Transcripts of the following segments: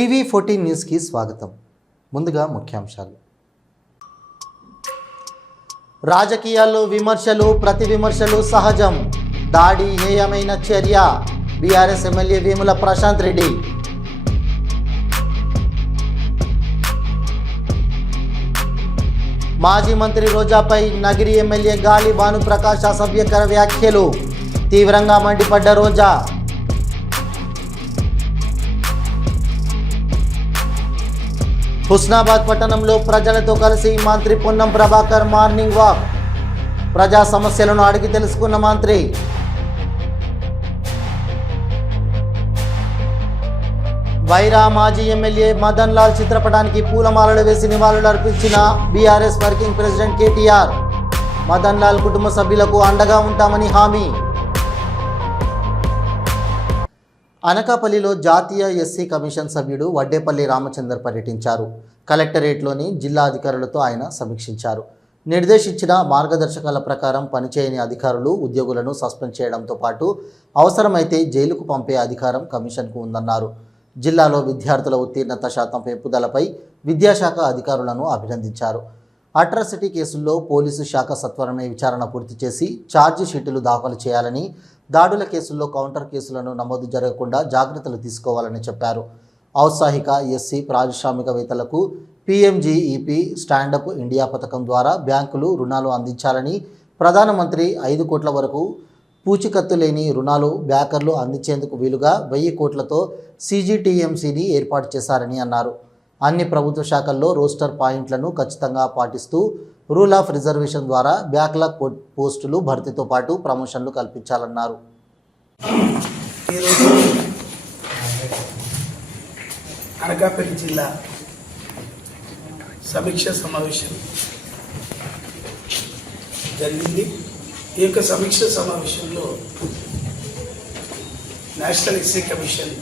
TV fourteen న్యూస్కి స్వాగతం. ముందుగా ముఖ్యాంశాలు. రాజకీయాల్లో విమర్శలు ప్రతి విమర్శలు సహజం. దాడి హేయమైన చర్య. BRS MLA Vemula Prashanth Reddy. మాజీ మంత్రి రోజాపై నగిరి ఎమ్మెల్యే గాలి భానుప్రకాష్ అసభ్యకర వ్యాఖ్యలు. తీవ్రంగా మండిపడ్డ రోజా. హుస్నాబాద్ పట్టణంలో ప్రజలతో కలిసి మంత్రి పొన్నం ప్రభాకర్ మార్నింగ్ వాక్. ప్రజా సమస్యలను అడిగి తెలుసుకున్న మంత్రి. వైరా మాజీ ఎమ్మెల్యే మదన్ లాల్ చిత్రపటానికి పూలమాలలు వేసి నివాళులు అర్పించిన BRS working president KTR. Madan Lal కుటుంబ సభ్యులకు అండగా ఉంటామని హామీ. అనకాపల్లిలో జాతీయ ఎస్సీ కమిషన్ సభ్యుడు వడ్డేపల్లి రామచందర్ పర్యటించారు కలెక్టరేట్లోని జిల్లా అధికారులతో ఆయన సమీక్షించారు. నిర్దేశించిన మార్గదర్శకాల ప్రకారం పనిచేయని అధికారులు ఉద్యోగులను సస్పెండ్ చేయడంతో పాటు అవసరమైతే జైలుకు పంపే అధికారం కమిషన్కు ఉందన్నారు. జిల్లాలో విద్యార్థుల ఉత్తీర్ణత శాతం పెంపుదలపై విద్యాశాఖ అధికారులను అభినందించారు. అట్రాసిటీ కేసుల్లో పోలీసు శాఖ సత్వరమే విచారణ పూర్తి చేసి ఛార్జీ షీటులు దాఖలు చేయాలని దాడుల కేసుల్లో కౌంటర్ కేసులను నమోదు జరగకుండా జాగ్రత్తలు తీసుకోవాలని చెప్పారు. ఔత్సాహిక ఎస్సీ పారిశ్రామికవేత్తలకు పీఎంజీఈపీ స్టాండప్ ఇండియా పథకం ద్వారా బ్యాంకులు రుణాలు అందించాలని ప్రధానమంత్రి ఐదు కోట్ల వరకు పూచికత్తు లేని రుణాలు బ్యాకర్లు అందించేందుకు వీలుగా వెయ్యి కోట్లతో సీజీటీఎంసీని ఏర్పాటు చేశారని అన్నారు. అన్ని ప్రభుత్వ శాఖల్లో రోస్టర్ పాయింట్లను ఖచ్చితంగా పాటిస్తూ రూల్ ఆఫ్ రిజర్వేషన్ ద్వారా బ్యాక్లాగ్ పో- పోస్టులు భర్తీతో పాటు ప్రమోషన్లు కల్పించాలన్నారు. అనకాపల్లి జిల్లా సమీక్ష సమావేశం జరిగింది. ఈ యొక్క సమీక్ష సమావేశంలో నేషనల్ ఎస్సీ కమిషన్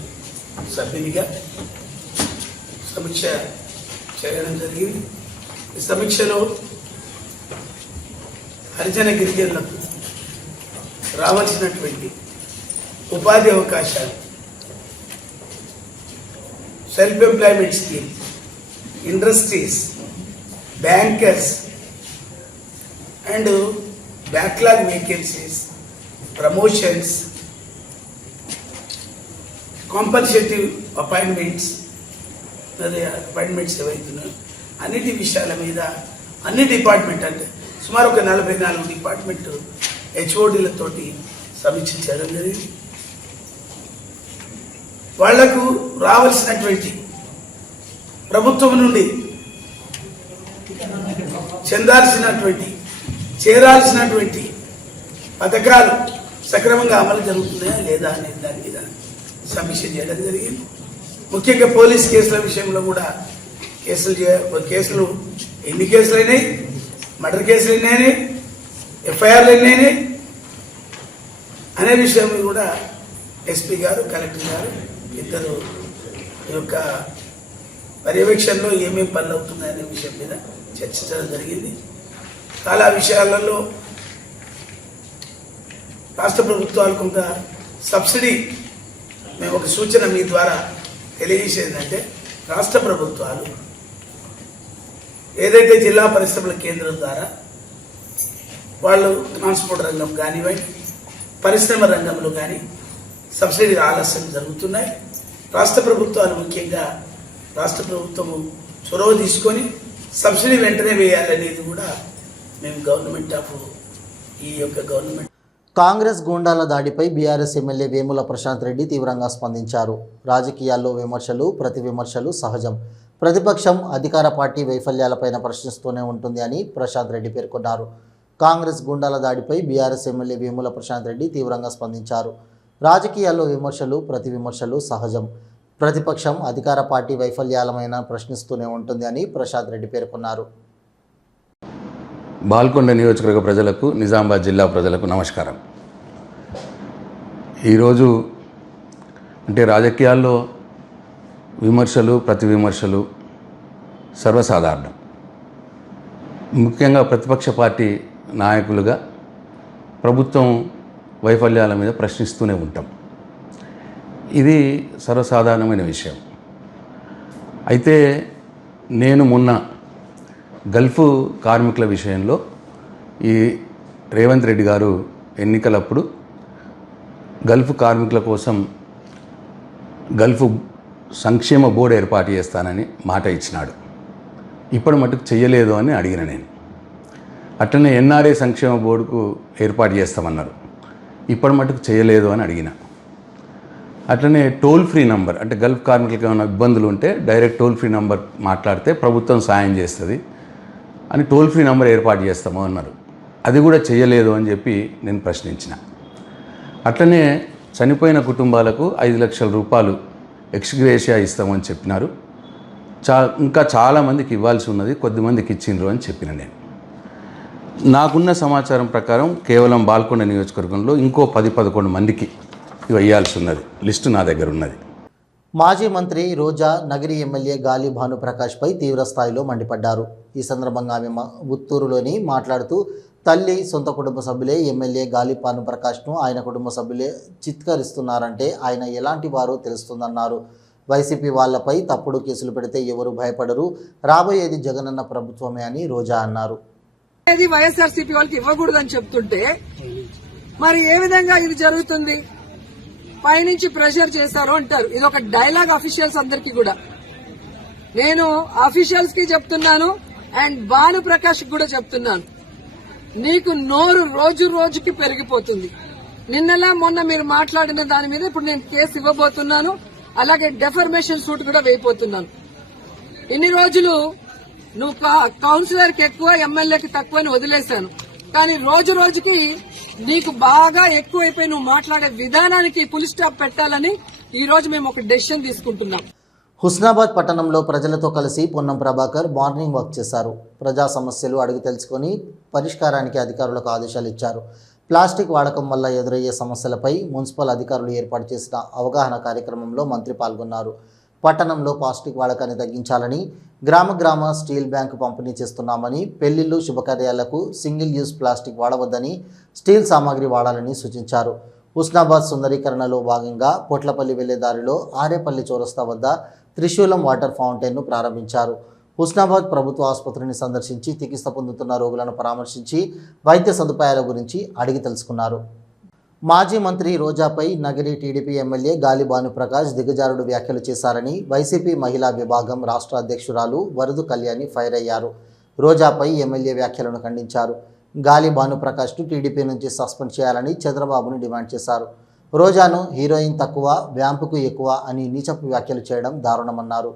సభ్యునిగా సమీక్ష చేయడం జరిగింది. ఈ సమీక్షలో హరిజన గిరిజనులకు రావాల్సినటువంటి ఉపాధి అవకాశాలు self employment scheme industries bankers and backlog vacancies promotions compassionate appointments అదే అపాయింట్మెంట్స్ ఏవైతున్నాయో అన్నిటి విషయాల మీద అన్ని డిపార్ట్మెంట్ అంటే సుమారు ఒక నలభై నాలుగు డిపార్ట్మెంట్ హెచ్ఓడీలతోటి సమీక్షించడం జరిగింది. వాళ్ళకు రావాల్సినటువంటి ప్రభుత్వం నుండి చెందాల్సినటువంటి చేరాల్సినటువంటి పథకాలు సక్రమంగా అమలు జరుగుతున్నాయా లేదా అనే దాని మీద సమీక్ష చేయడం జరిగింది. ముఖ్యంగా పోలీస్ కేసుల విషయంలో కూడా కేసులు చే- కేసులు ఎన్ని కేసులు అయినాయి మర్డర్ కేసులు ఎన్ని ఎఫ్ఐఆర్లు ఎన్ని అనే విషయం కూడా ఎస్పీ గారు కలెక్టర్ గారు ఇద్దరు యొక్క పర్యవేక్షణలో ఏమేమి పనులు అవుతున్నాయనే విషయం మీద చర్చించడం జరిగింది. చాలా విషయాలలో రాష్ట్ర ప్రభుత్వాలు కొంత సబ్సిడీ మేము ఒక సూచన మీ ద్వారా తెలియజేసేదంటే రాష్ట్ర ప్రభుత్వాలు ఏదైతే జిల్లా పరిశ్రమల కేంద్రం ద్వారా వాళ్ళు ట్రాన్స్పోర్ట్ రంగం కానివ్వండి పరిశ్రమ రంగంలో కానీ సబ్సిడీ ఆలస్యం జరుగుతున్నాయి. రాష్ట్ర ప్రభుత్వాలు ముఖ్యంగా రాష్ట్ర ప్రభుత్వము చొరవ తీసుకొని సబ్సిడీ వెంటనే వేయాలనేది కూడా మేము గవర్నమెంట్ ఆఫ్ ఈ యొక్క గవర్నమెంట్ కాంగ్రెస్ గూండాల దాడిపై బీఆర్ఎస్ ఎమ్మెల్యే వేముల ప్రశాంత్ రెడ్డి తీవ్రంగా స్పందించారు. రాజకీయాల్లో విమర్శలు ప్రతి విమర్శలు సహజం. ప్రతిపక్షం అధికార పార్టీ వైఫల్యాలపైన ప్రశ్నిస్తూనే ఉంటుంది అని ప్రశాంత్ రెడ్డి పేర్కొన్నారు. కాంగ్రెస్ గూండాల దాడిపై బీఆర్ఎస్ ఎమ్మెల్యే వేముల ప్రశాంత్ రెడ్డి తీవ్రంగా స్పందించారు. రాజకీయాల్లో విమర్శలు ప్రతి విమర్శలు సహజం. ప్రతిపక్షం అధికార పార్టీ వైఫల్యాలమైన ప్రశ్నిస్తూనే ఉంటుంది అని ప్రసాద్ రెడ్డి పేర్కొన్నారు. బాల్కొండ నియోజకవర్గ ప్రజలకు నిజామాబాద్ జిల్లా ప్రజలకు నమస్కారం. ఈరోజు అంటే రాజకీయాల్లో విమర్శలు ప్రతి విమర్శలు సర్వసాధారణం. ముఖ్యంగా ప్రతిపక్ష పార్టీ నాయకులుగా ప్రభుత్వం వైఫల్యాల మీద ప్రశ్నిస్తూనే ఉంటాం. ఇది సర్వసాధారణమైన విషయం. అయితే నేను మొన్న గల్ఫ్ కార్మికుల విషయంలో ఈ రేవంత్ రెడ్డి గారు ఎన్నికలప్పుడు గల్ఫ్ కార్మికుల కోసం గల్ఫ్ సంక్షేమ బోర్డు ఏర్పాటు చేస్తానని మాట ఇచ్చినాడు. ఇప్పటి మటుకు చెయ్యలేదు అని అడిగిన నేను. అట్లనే ఎన్ఆర్ఏ సంక్షేమ బోర్డుకు ఏర్పాటు చేస్తామన్నారు. ఇప్పటి మటుకు చేయలేదు అని అడిగిన. అట్లనే టోల్ ఫ్రీ నంబర్ అంటే గల్ఫ్ కార్మికులకు ఏమైనా ఇబ్బందులు ఉంటే డైరెక్ట్ టోల్ ఫ్రీ నంబర్ మాట్లాడితే ప్రభుత్వం సాయం చేస్తుంది అని టోల్ ఫ్రీ నంబర్ ఏర్పాటు చేస్తాము అన్నారు. అది కూడా చేయలేదు అని చెప్పి నేను ప్రశ్నించిన. అట్లనే చనిపోయిన కుటుంబాలకు ఐదు లక్షల రూపాయలు ఎక్స్గ్రేషియా ఇస్తామని చెప్పినారు. చా ఇంకా చాలామందికి ఇవ్వాల్సి ఉన్నది కొద్దిమందికి ఇచ్చిండ్రు అని చెప్పిన నేను. నాకున్న సమాచారం ప్రకారం కేవలం బాల్కొండ నియోజకవర్గంలో ఇంకో పది పదకొండు మందికి ఇవి ఇవ్వాల్సి ఉన్నది లిస్టు నా దగ్గర ఉన్నది. మాజీ మంత్రి రోజా నగరి ఎమ్మెల్యే గాలి భానుప్రకాష్పై తీవ్ర స్థాయిలో మండిపడ్డారు. ఈ సందర్భంగా ఆమె ఉత్తూరులోని మాట్లాడుతూ తల్లి సొంత కుటుంబ సభ్యులే ఎమ్మెల్యే గాలి భానుప్రకాష్ను ఆయన కుటుంబ సభ్యులే చిత్కరిస్తున్నారంటే ఆయన ఎలాంటి వారో తెలుస్తుందన్నారు. వైసీపీ వాళ్ళపై తప్పుడు కేసులు పెడితే ఎవరు భయపడరు. రాబోయేది జగనన్న ప్రభుత్వమే అని రోజా అన్నారు. అనేది వైఎస్ఆర్సీపీ వాళ్ళకి ఇవ్వకూడదని చెప్తుంటే మరి ఏ విధంగా ఇది జరుగుతుంది? పైనుంచి ప్రెషర్ చేశారు అంటారు. ఇది ఒక డైలాగ్ అఫీషియల్స్ అందరికీ కూడా. నేను అఫీషియల్స్కి చెప్తున్నాను అండ్ భాను ప్రకాష్ కూడా చెప్తున్నాను. నీకు నోరు రోజు రోజుకి పెరిగిపోతుంది. నిన్నలా మొన్న మీరు మాట్లాడిన దాని మీద ఇప్పుడు నేను కేసు ఇవ్వబోతున్నాను. అలాగే డెఫర్మేషన్ సూట్ కూడా వేయబోతున్నాను. ఇన్ని రోజులు నువ్వు కా- కౌన్సిలర్కి ఎక్కువ ఎమ్మెల్యేకి తక్కువ అని వదిలేశాను. కానీ రోజు రోజుకి నీకు బాగా ఎక్కువైపోయి నువ్వు మాట్లాడే విధానానికి పులి స్టాప్ పెట్టాలని ఈ రోజు మేము ఒక డెసిషన్ తీసుకుంటున్నాం. హుస్నాబాద్ పట్టణంలో ప్రజలతో కలిసి పొన్నం ప్రభాకర్ మార్నింగ్ వాక్ చేశారు. ప్రజా సమస్యలు అడిగి తెలుసుకొని పరిష్కారానికి అధికారులకు ఆదేశాలు ఇచ్చారు. ప్లాస్టిక్ వాడకం వల్ల ఎదురయ్యే సమస్యలపై మున్సిపల్ అధికారులు ఏర్పాటు చేసిన అవగాహన కార్యక్రమంలో మంత్రి పాల్గొన్నారు. పట్టణంలో ప్లాస్టిక్ వాడకాన్ని తగ్గించాలని గ్రామ గ్రామ స్టీల్ బ్యాంకు పంపిణీ చేస్తున్నామని పెళ్ళిళ్ళు శుభకార్యాలకు సింగిల్ యూజ్ ప్లాస్టిక్ వాడవద్దని స్టీల్ సామాగ్రి వాడాలని సూచించారు. హుస్నాబాద్ సుందరీకరణలో భాగంగా పొట్లపల్లి వెళ్ళే దారిలో ఆరేపల్లి చౌరస్తా వద్ద త్రిశూలం వాటర్ ఫౌంటైన్ను ప్రారంభించారు. హుస్నాబాద్ ప్రభుత్వ ఆసుపత్రిని సందర్శించి చికిత్స పొందుతున్న రోగులను పరామర్శించి వైద్య సదుపాయాల గురించి అడిగి తెలుసుకున్నారు. మాజీ మంత్రి రోజాపై నగరి టీడీపీ ఎమ్మెల్యే గాలి భానుప్రకాష్ దిగజారుడు వ్యాఖ్యలు చేశారని వైసీపీ మహిళా విభాగం రాష్ట్ర అధ్యక్షురాలు వరదు కళ్యాణి ఫైర్ అయ్యారు. రోజాపై ఎమ్మెల్యే వ్యాఖ్యలను ఖండించారు. గాలి భానుప్రకాష్ను టీడీపీ నుంచి సస్పెండ్ చేయాలని చంద్రబాబును డిమాండ్ చేశారు. రోజాను హీరోయిన్ తక్కువ వ్యాంపుకు ఎక్కువ అని నీచపు వ్యాఖ్యలు చేయడం దారుణమన్నారు.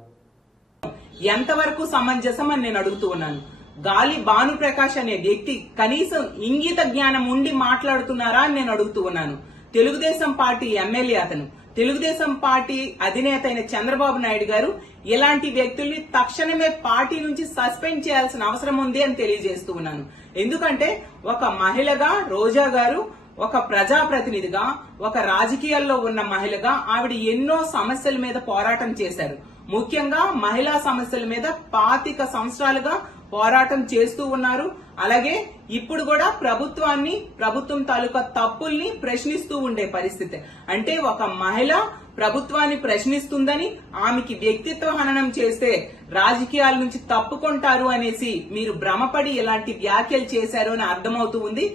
ఎంతవరకు సమంజసం అని నేను అడుగుతూ ఉన్నాను? గాలి భానుప్రకాష్ అనే వ్యక్తి కనీసం ఇంగిత జ్ఞానం ఉండి మాట్లాడుతున్నారా అని నేను అడుగుతూ ఉన్నాను. తెలుగుదేశం పార్టీ ఎమ్మెల్యే అతను. తెలుగుదేశం పార్టీ అధినేత అయిన చంద్రబాబు నాయుడు గారు ఇలాంటి వ్యక్తుల్ని తక్షణమే పార్టీ నుంచి సస్పెండ్ చేయాల్సిన అవసరం ఉంది అని తెలియజేస్తూ ఉన్నాను. ఎందుకంటే ఒక మహిళగా రోజా గారు ఒక ప్రజాప్రతినిధిగా ఒక రాజకీయాల్లో ఉన్న మహిళగా ఆవిడ ఎన్నో సమస్యల మీద పోరాటం చేశారు. ముఖ్యంగా మహిళా సమస్యల మీద పాతిక సంవత్సరాలుగా పోరాటం చేస్తూ ఉన్నారు. అలాగే ఇప్పుడు కూడా ప్రభుత్వాన్ని ప్రభుత్వం తాలూకా తప్పుల్ని ప్రశ్నిస్తూ ఉండే పరిస్థితి. అంటే ఒక మహిళ ప్రభుత్వాన్ని ప్రశ్నిస్తుందని ఆమెకి వ్యక్తిత్వ హననం చేస్తే రాజకీయాల నుంచి తప్పుకుంటారు అనేసి మీరు భ్రమపడి ఇలాంటి వ్యాఖ్యలు చేశారు అని అర్థమవుతూ ఉంది.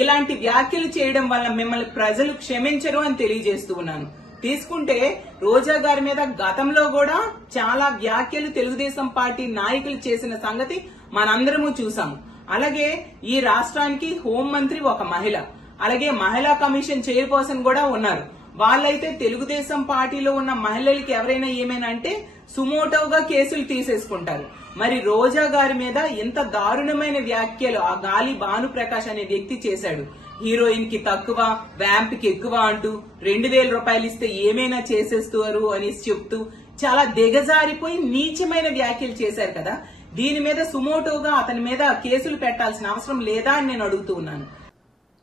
ఇలాంటి వ్యాఖ్యలు చేయడం వల్ల మిమ్మల్ని ప్రజలు క్షమించరు అని తెలియజేస్తూ ఉన్నాను. తీసుకుంటే రోజా గారి మీద గతంలో కూడా చాలా వ్యాఖ్యలు తెలుగుదేశం పార్టీ నాయకులు చేసిన సంగతి మనందరము చూసాము. అలాగే ఈ రాష్ట్రానికి హోంమంత్రి ఒక మహిళ. అలాగే మహిళా కమిషన్ చైర్పర్సన్ కూడా ఉన్నారు. వాళ్ళైతే తెలుగుదేశం పార్టీలో ఉన్న మహిళలకి ఎవరైనా ఏమైనా అంటే సుమోటోగా కేసులు తీసేసుకుంటారు. మరి రోజా గారి మీద ఇంత దారుణమైన వ్యాఖ్యలు ఆ గాలి భానుప్రకాష్ అనే వ్యక్తి చేశాడు. హీరోయిన్కి తక్కువ వ్యాంప్కి ఎక్కువ అంటూ రెండు వేల రూపాయలు ఇస్తే ఏమైనా చేసేస్తారు అని చెప్తూ చాలా దిగజారిపోయి నీచమైన వ్యాఖ్యలు చేశారు కదా. దీని మీద సుమోటోగా అతని మీద కేసులు పెట్టాల్సిన అవసరం లేదా అని నేను అడుగుతూ ఉన్నాను.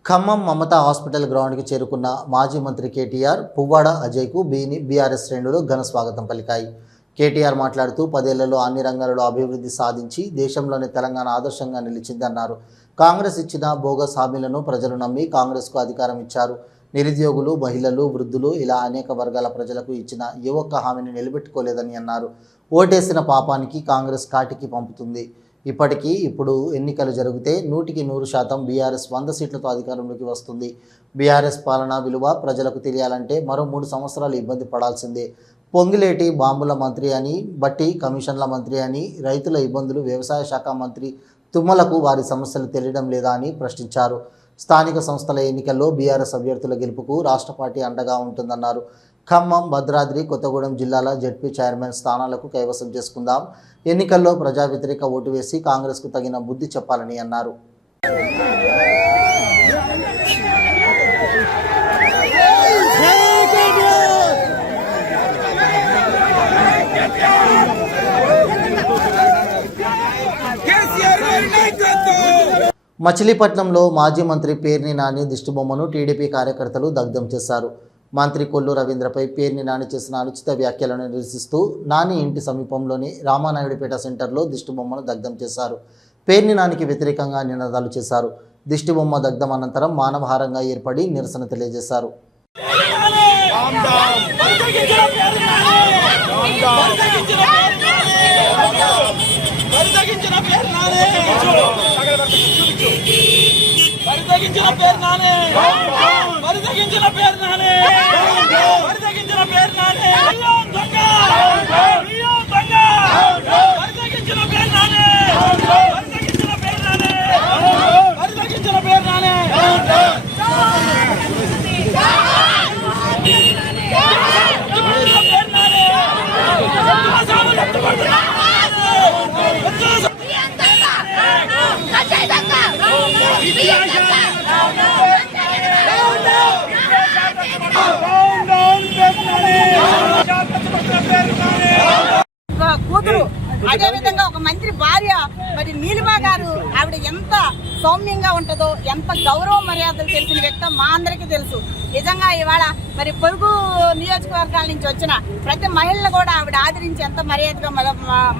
ఖమ్మం మమతా హాస్పిటల్ గ్రౌండ్కి చేరుకున్న మాజీ మంత్రి కేటీఆర్ పువ్వాడ అజయ్కు బీని బీఆర్ఎస్ శ్రేణులు ఘన స్వాగతం పలికాయి. కేటీఆర్ మాట్లాడుతూ పదేళ్ళలో అన్ని రంగాలలో అభివృద్ధి సాధించి దేశంలోని తెలంగాణ ఆదర్శంగా నిలిచిందన్నారు. కాంగ్రెస్ ఇచ్చిన బోగస్ హామీలను ప్రజలు నమ్మి కాంగ్రెస్కు అధికారం ఇచ్చారు. నిరుద్యోగులు మహిళలు వృద్ధులు ఇలా అనేక వర్గాల ప్రజలకు ఇచ్చిన ఏ ఒక్క హామీని నిలబెట్టుకోలేదని అన్నారు. ఓటేసిన పాపానికి కాంగ్రెస్ కాటికి పంపుతుంది. ఇప్పటికీ ఇప్పుడు ఎన్నికలు జరిగితే నూటికి నూరు శాతం బీఆర్ఎస్ వంద సీట్లతో అధికారంలోకి వస్తుంది. బీఆర్ఎస్ పాలనా విలువ ప్రజలకు తెలియాలంటే మరో మూడు సంవత్సరాలు ఇబ్బంది పడాల్సిందే. పొంగిలేటి బాంబుల మంత్రి అని బట్టి కమిషన్ల మంత్రి అని రైతుల ఇబ్బందులు వ్యవసాయ శాఖ మంత్రి తుమ్మలకు వారి సమస్యలు తెలియడం లేదా అని ప్రశ్నించారు. స్థానిక సంస్థల ఎన్నికల్లో బీఆర్ఎస్ అభ్యర్థుల గెలుపుకు రాష్ట్ర పార్టీ అండగా ఉంటుందన్నారు. ఖమ్మం భద్రాద్రి కొత్తగూడెం జిల్లాల జడ్పీ చైర్మన్ స్థానాలకు కైవసం చేసుకుందాం. ఎన్నికల్లో ప్రజా వ్యతిరేక ఓటు వేసి కాంగ్రెస్కు తగిన బుద్ధి చెప్పాలని అన్నారు. మచిలీపట్నంలో మాజీ మంత్రి పేర్ని నాని దిష్టిబొమ్మను టీడీపీ కార్యకర్తలు దగ్ధం చేశారు. మంత్రి కొల్లు రవీంద్రపై పేర్ని నాని చేసిన అనుచిత వ్యాఖ్యలను నిరసిస్తూ నాని ఇంటి సమీపంలోని రామానాయుడుపేట సెంటర్లో దిష్టిబొమ్మను దగ్ధం చేశారు. పేర్ని నానికి వ్యతిరేకంగా నినాదాలు చేశారు. దిష్టిబొమ్మ దగ్ధం అనంతరం మానవహారంగా ఏర్పడి నిరసన తెలియజేశారు. పేరు నానే పరితగించిన పేరు నానే పరితగించిన పేరు నానే పరితగించిన పేరు నానే అయ్యో దొంగ అయ్యో దొంగ పరితగించిన పేరు నానే పరితగించిన పేరు నానే పరితగించిన పేరు నానే పేరు నానే ఒక అదేవిధంగా ఒక మంత్రి భార్య మరి నీలిమా గారు ఆవిడ ఎంత సౌమ్యంగా ఉంటుందో ఎంత గౌరవ మర్యాదలు తెలిసిన వ్యక్తి మా అందరికీ తెలుసు. నిజంగా ఇవాళ మరి పొరుగు నియోజకవర్గాల నుంచి వచ్చిన ప్రతి మహిళను కూడా ఆవిడ ఆదరించి ఎంత మర్యాదగా మన-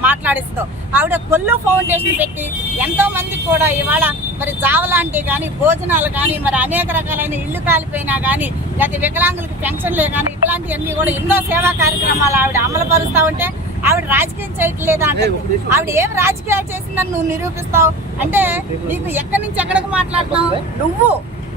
మాట్లాడిస్తుందో. ఆవిడ కొల్లు ఫౌండేషన్ పెట్టి ఎంతో మందికి కూడా ఇవాళ మరి జావలాంటివి కానీ భోజనాలు కానీ మరి అనేక రకాలైన ఇల్లు కాలిపోయినా కానీ లేకపోతే వికలాంగులకు పెన్షన్లే కానీ ఇట్లాంటివన్నీ కూడా ఎన్నో సేవా కార్యక్రమాలు ఆవిడ అమలుపరుస్తూ ఉంటే ఆవిడ రాజకీయం చేయట్లేదా అంటుంది ఆవిడ ఏం రాజకీయాలు చేసిందని నువ్వు నిరూపిస్తావు అంటే నీకు ఎక్కడి నుంచి ఎక్కడికి మాట్లాడుతున్నావు నువ్వు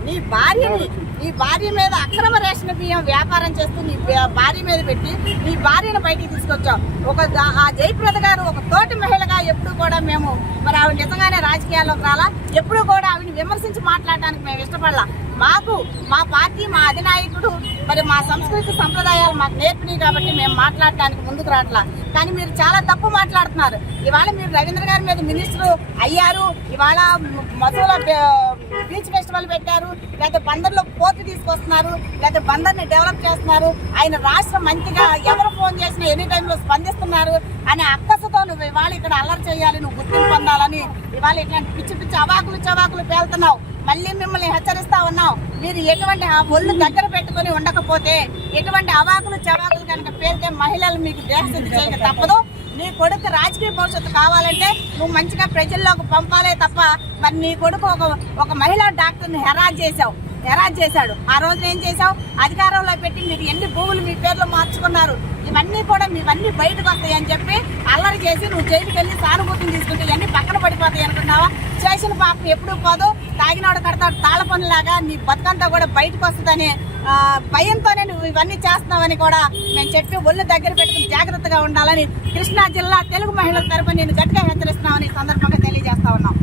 నీ భార్యని నీ భార్య మీద అక్రమ రేషన్ బియ్యం వ్యాపారం చేస్తూ నీ భార్య మీద పెట్టి నీ భార్యను బయటికి తీసుకొచ్చాం. ఒక ఆ జయప్రద గారు ఒక తోటి మహిళగా ఎప్పుడు కూడా మేము మరి ఆవిడ నిజంగానే రాజకీయాల్లోకి రాలా. ఎప్పుడు కూడా ఆవిడని విమర్శించి మాట్లాడడానికి మేము ఇష్టపడలా. మాకు మా పార్టీ మా అధినాయకుడు మరి మా సంస్కృతి సంప్రదాయాలు మాకు నేర్పినాయి కాబట్టి మేము మాట్లాడటానికి ముందుకు రావట్లా కానీ మీరు చాలా తప్పు మాట్లాడుతున్నారు. ఇవాళ మీరు రవీంద్ర గారి మీద మినిస్టర్ అయ్యారు. ఇవాళ మధుల బీచ్ ఫెస్టివల్ పెట్టారు లేకపోతే బందర్లో పోర్టు తీసుకొస్తున్నారు లేకపోతే బందర్ని డెవలప్ చేస్తున్నారు. ఆయన రాష్ట్రం మంచిగా ఎవరు ఫోన్ చేసినా ఎనీ టైంలో స్పందిస్తున్నారు అనే అక్కసతో నువ్వు ఇవాళ ఇక్కడ అల్లరి చేయాలి నువ్వు గుర్తింపు పొందాలని ఇవాళ ఇట్లాంటి పిచ్చి పిచ్చి అవాకులు చవాకులు పేలుతున్నావు. మళ్ళీ మిమ్మల్ని హెచ్చరిస్తా ఉన్నాం మీరు ఎటువంటి ఆ ఒళ్ళు దగ్గర పెట్టుకొని ఉండకపోతే ఎటువంటి అవాకులు చవాకులు కనుక పేరితే మహిళలు మీకు దేశ చేయక తప్పదు. నీ కొడుకు రాజకీయ భవిష్యత్తు కావాలంటే నువ్వు మంచిగా ప్రజల్లోకి పంపాలే తప్ప మరి నీ కొడుకు ఒక ఒక మహిళా డాక్టర్ని హెరాజ్ చేశావు. హెరాజ్ చేశాడు. ఆ రోజు ఏం చేశావు? అధికారంలో పెట్టి మీరు ఎన్ని భూములు మీ పేర్లు మార్చుకున్నారు? ఇవన్నీ కూడా మీవన్నీ బయటకు వస్తాయని చెప్పి అల్లరి చేసి నువ్వు జైలుకి వెళ్ళి సానుభూతిని తీసుకుంటే ఇవన్నీ పక్కన పడిపోతాయి అనుకున్నావా? చేసిన పాపం ఎప్పుడు పోదు. తాగినోడు కడతాడు తాళ పనులాగా నీ బతుకంతా కూడా బయటకు వస్తుందని భయంతోనే నువ్వు ఇవన్నీ చేస్తున్నావని కూడా మేము చెప్పి ఒళ్ళు దగ్గర పెట్టుకుని జాగ్రత్తగా ఉండాలని కృష్ణా జిల్లా తెలుగు మహిళల తరపున నేను గట్టిగా హెచ్చరిస్తున్నామని సందర్భంగా తెలియజేస్తా ఉన్నాం.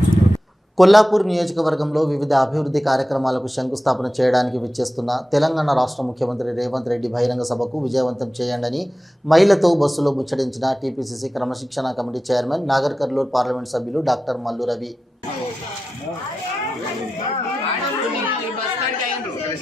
కొల్లాపూర్ నియోజకవర్గంలో వివిధ అభివృద్ధి కార్యక్రమాలకు శంకుస్థాపన చేయడానికి విచ్చేస్తున్న తెలంగాణ రాష్ట్ర ముఖ్యమంత్రి రేవంత్ రెడ్డి బహిరంగ సభకు విజయవంతం చేయండని మహిళతో బస్సులో ముచ్చటించిన టీపీసీసీ క్రమశిక్షణ committee chairman Nagar Kurnool parliament సభ్యులు డాక్టర్ మల్లు రవి.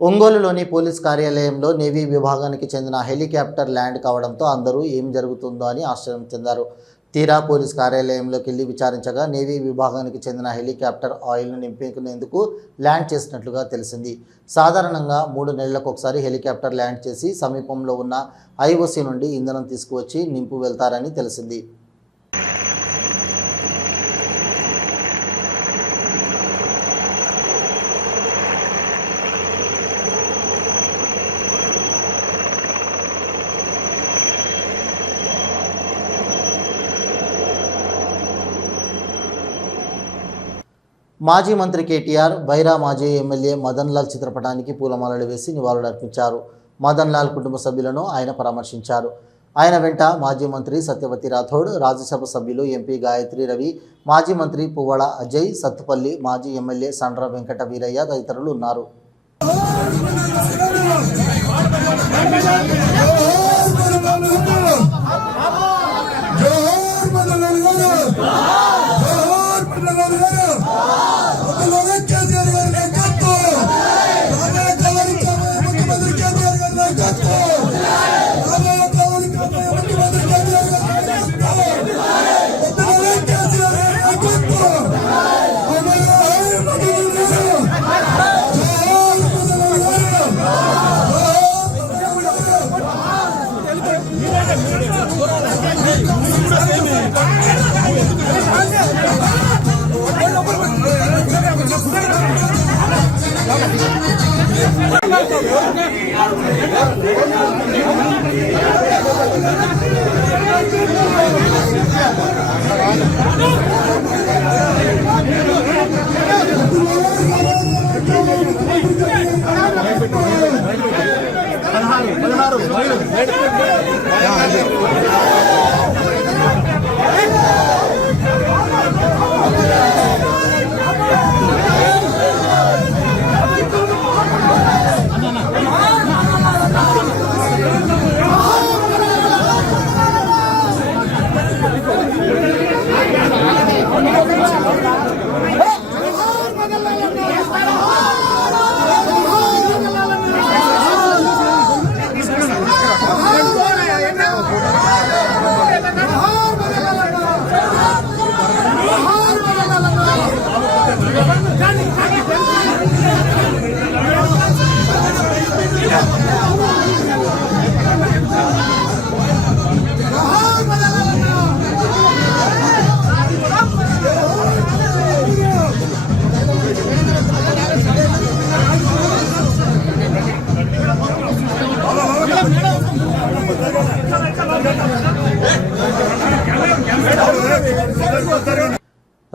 ఒంగోలులోని పోలీస్ కార్యాలయంలో నేవీ విభాగానికి చెందిన హెలికాప్టర్ ల్యాండ్ కావడంతో అందరూ ఏం జరుగుతుందో అని ఆశ్చర్యం చెందారు. తీరా పోలీస్ కార్యాలయంలోకి వెళ్ళి విచారించగా నేవీ విభాగానికి చెందిన హెలికాప్టర్ ఆయిల్ను నింపుకునేందుకు ల్యాండ్ చేసినట్లుగా తెలిసింది. సాధారణంగా మూడు నెలలకు ఒకసారి హెలికాప్టర్ ల్యాండ్ చేసి సమీపంలో ఉన్న ఐఓసీ నుండి ఇంధనం తీసుకువచ్చి నింపు వెళ్తారని తెలిసింది. మాజీ మంత్రి కేటీఆర్ బైరా మాజీ ఎమ్మెల్యే మదన్ లాల్ చిత్రపటానికి పూలమాలలు వేసి నివాళులర్పించారు మదన్ లాల్ కుటుంబ సభ్యులను ఆయన పరామర్శించారు. ఆయన వెంట మాజీ మంత్రి సత్యవతి రాథోడ్ రాజ్యసభ సభ్యులు ఎంపీ గాయత్రి రవి మాజీ మంత్రి పువ్వాడ అజయ్ సత్తుపల్లి మాజీ ఎమ్మెల్యే సండ్ర వెంకట వీరయ్య తదితరులు ఉన్నారు. జోహార్ ఉన్నారు.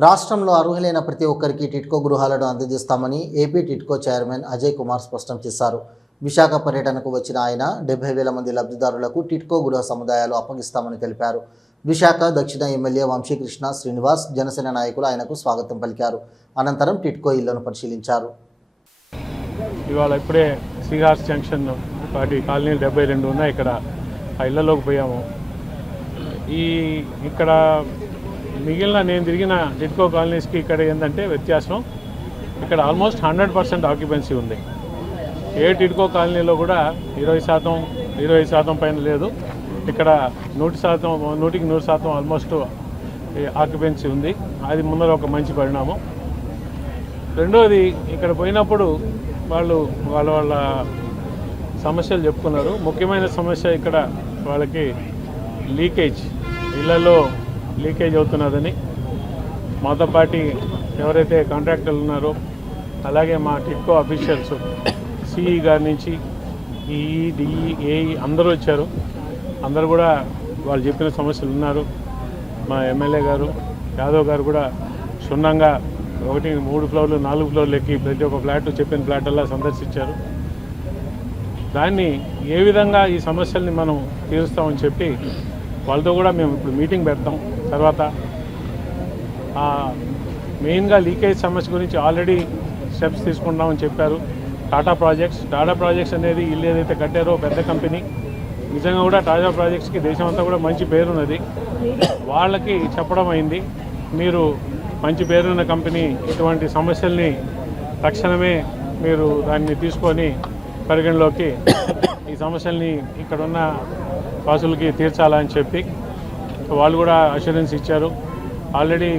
రాష్ట్రంలో అర్హులైన ప్రతి ఒక్కరికి టిట్కో గృహాలను అందజేస్తామని AP TIDCO chairman Ajay Kumar స్పష్టం చేశారు. విశాఖ పర్యటనకు వచ్చిన ఆయన డెబ్బై వేల మంది లబ్ధిదారులకు టిట్కో గృహ సముదాయాలు అప్పగిస్తామని తెలిపారు. విశాఖ దక్షిణ ఎమ్మెల్యే వంశీకృష్ణ శ్రీనివాస్ జనసేన నాయకులు ఆయనకు స్వాగతం పలికారు. అనంతరం టిట్కో ఇళ్ళను పరిశీలించారు. ఇవాళ ఇప్పుడే శ్రీహార్స్ జంక్షన్ వాటి కాలనీలు డెబ్బై రెండు ఉన్నాయి ఇక్కడ. ఆ ఇళ్ళలోకి పోయాము. ఈ ఇక్కడ మిగిలిన నేను తిరిగిన టిట్కో కాలనీస్కి ఇక్కడ ఏంటంటే వ్యత్యాసం ఇక్కడ ఆల్మోస్ట్ హండ్రెడ్ పర్సెంట్ ఆక్యుపెన్సీ ఉంది. ఏ టిడ్కో కాలనీలో కూడా ఇరవై శాతం ఇరవై శాతం పైన లేదు. ఇక్కడ నూటి శాతం నూటికి నూరు శాతం ఆల్మోస్ట్ ఆక్యుపెన్సీ ఉంది. అది ముందర ఒక మంచి పరిణామం. రెండోది ఇక్కడ పోయినప్పుడు వాళ్ళు వాళ్ళ వాళ్ళ సమస్యలు చెప్పుకున్నారు. ముఖ్యమైన సమస్య ఇక్కడ వాళ్ళకి లీకేజ్. ఇళ్ళలో లీకేజ్ అవుతున్నదని మాతో పాటి ఎవరైతే కాంట్రాక్టర్లు ఉన్నారో అలాగే మా టిట్కో అఫీషియల్స్ సిఈ గారి నుంచి ఈఈ డిఈ ఏఈ అందరూ వచ్చారు. అందరూ కూడా వాళ్ళు చెప్పిన సమస్యలు ఉన్నారు. మా ఎమ్మెల్యే గారు యాదవ్ గారు కూడా క్షుణ్ణంగా ఒకటి మూడు ఫ్లోర్లు నాలుగు ఫ్లోర్లు ఎక్కి ప్రతి ఒక్క ఫ్లాట్ చెప్పిన ఫ్లాట్ అలా సందర్శించారు. దాన్ని ఏ విధంగా ఈ సమస్యల్ని మనం తీరుస్తామని చెప్పి వాళ్ళతో కూడా మేము ఇప్పుడు మీటింగ్ పెడతాం. తర్వాత మెయిన్గా లీకేజ్ సమస్య గురించి ఆల్రెడీ స్టెప్స్ తీసుకుంటామని చెప్పారు. టాటా ప్రాజెక్ట్స్ టాటా ప్రాజెక్ట్స్ అనేది ఇల్లు ఏదైతే కట్టారో పెద్ద కంపెనీ నిజంగా కూడా టాటా ప్రాజెక్ట్స్కి దేశం అంతా కూడా మంచి పేరున్నది. వాళ్ళకి చెప్పడం అయింది మీరు మంచి పేరున్న కంపెనీ ఇటువంటి సమస్యల్ని తక్షణమే మీరు దాన్ని తీసుకొని పరిగణలోకి ఈ సమస్యల్ని ఇక్కడున్న వాసులకి తీర్చాలని చెప్పి వాళ్ళు కూడా అష్యూరెన్స్ ఇచ్చారు. ఆల్రెడీ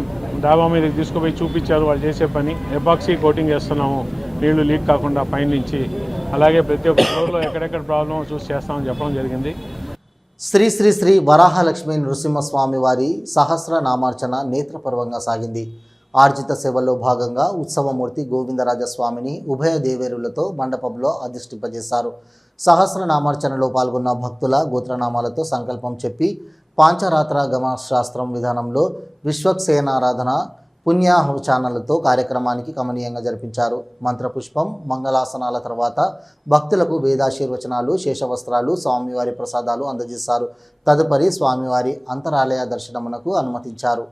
డాబా మీద తీసుకుపోయి చూపించారు వాళ్ళు చేసే పని. ఎబాక్సీ కోటింగ్ చేస్తున్నాము. నీళ్ళు లీక్ కాకుండా పైనుంచి అలాగే ప్రతి ఒక్క ఫ్లోర్లో ఎక్కడెక్కడ ప్రాబ్లమ్ చూసి చేస్తామని చెప్పడం జరిగింది. శ్రీ శ్రీ శ్రీ వరాహలక్ష్మి నృసింహస్వామి వారి సహస్ర నామార్చన నేత్రపర్వంగా సాగింది. ఆర్జిత సేవల్లో భాగంగా ఉత్సవమూర్తి గోవిందరాజస్వామిని ఉభయ దేవేరులతో మండపంలో అధిష్టింపజేశారు సహస్ర నామార్చనలో పాల్గొన్న భక్తుల గోత్రనామాలతో సంకల్పం చెప్పి పాంచరాత్ర గమ శాస్త్రం విధానంలో విశ్వక్సేనారాధన పుణ్యాహవచానాలతో కార్యక్రమానికి కమనీయంగా జరిపించారు. మంత్రపుష్పం మంగళాసనాల తర్వాత భక్తులకు వేదాశీర్వచనాలు శేషవస్త్రాలు స్వామివారి ప్రసాదాలు అందజేశారు. తదుపరి స్వామివారి అంతరాలయ దర్శనమునకు అనుమతించారు.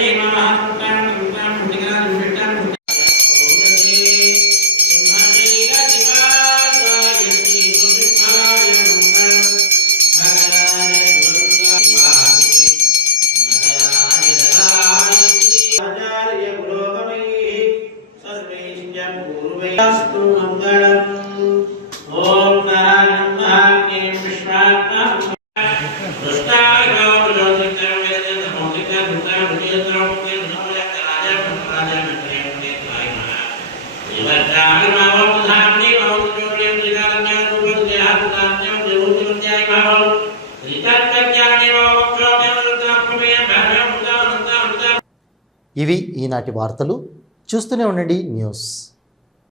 ఓం ఈనాటి వార్తలు చూస్తూనే ఉండండి న్యూస్.